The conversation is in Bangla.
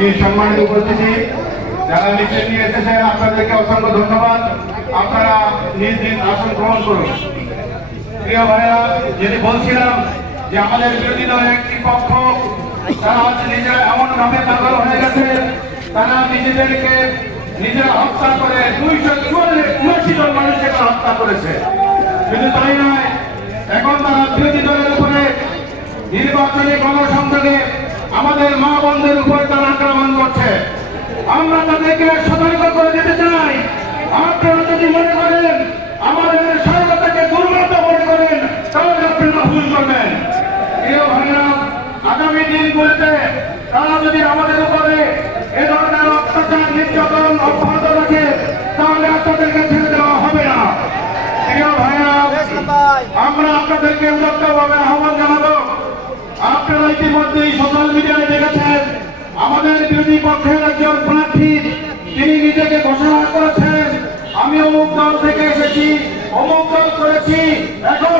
যে সম্মানিত উপস্থিতি যারা মিছিল নিয়ে এসেছেন আপনাদেরকে অসংখ্য ধন্যবাদ। আপনারা নিজ নিজ আসন গ্রহণ করুন। প্রিয় ভাইরা যেটি বলছিলাম যে আমাদের বিরোধী দলের একটি পক্ষ, তারা আজ নিজেরা এমন ভাবে পাগল হয়ে গেছে, তারা নিজেদেরকে নিজেরা হত্যা করে দুইশো চুয়াশি জন মানুষকে হত্যা করেছে। শুধু তাই নয়, এখন তারা বিরোধী দলের উপরে নির্বাচনী গণসংযোগে আমাদের মা বোনদের উপর আমরা তাদেরকে সতর্ক করে দিতে চাই। আপনারা যদি মনে করেন, আমাদের স্বাধীনতাকে দুর্বলতা মনে করেন, তাহলে আপনারা ভুল করবেন। প্রিয় ভাইরা, আগামী দিনগুলিতে তারা যদি আমাদের উপরে এ ধরনের অত্যাচার, নির্যাতন অব্যাহত রাখে, তাহলে আপনাদেরকে ছেড়ে দেওয়া হবে না। প্রিয় ভাইরা, আমরা আপনাদেরকে উদাত্তভাবে আহ্বান জানাব। আপনারা ইতিমধ্যেই সোশ্যাল মিডিয়ায় আমাদের বিরোধী পক্ষের একজন প্রার্থী, তিনি নিজেকে ঘোষণা করেছেন, আমি অমুক দল থেকে এসেছি, অমুক দল করেছি, এখন